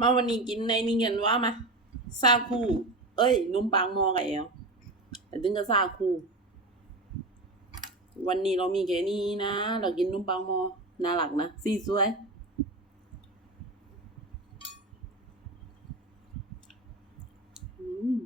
มาวันนี้กินในนี่กันว่ามาซาคู เอ้ยนุ่มปังมอไก่เอวแต่ถึงก็ซาคู วันนี้เรามีแค่นี้นะ เรากินนุ่มปังมอน่ารักนะสีสวย อืม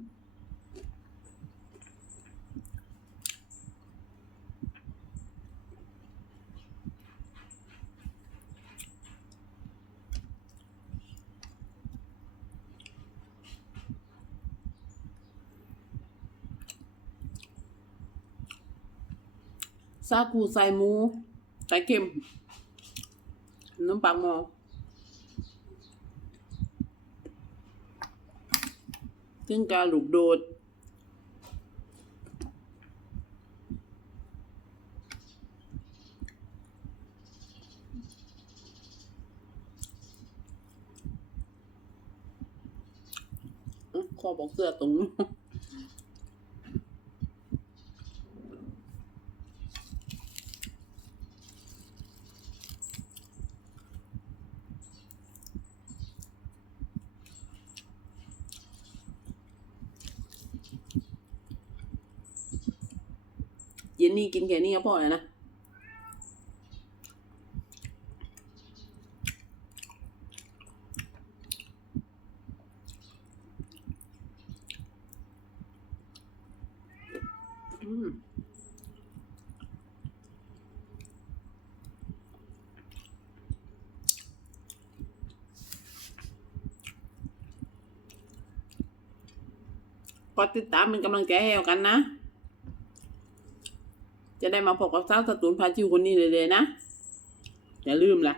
ซาคูใส่หมูใส่เค็มน้ำปังมอซึ่งการหลุกโดดอื้อขอบอกเสื้อตรง เย็นนี้กินแค่นี้ก็พอแล้วนะอืมกดติดตามเป็นกำลังใจให้กันนะ จะได้มาพบกับสาวสตูนพาจิวคนนี้เลยๆนะ อย่าลืมล่ะ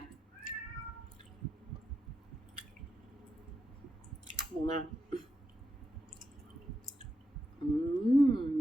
มองนะอืม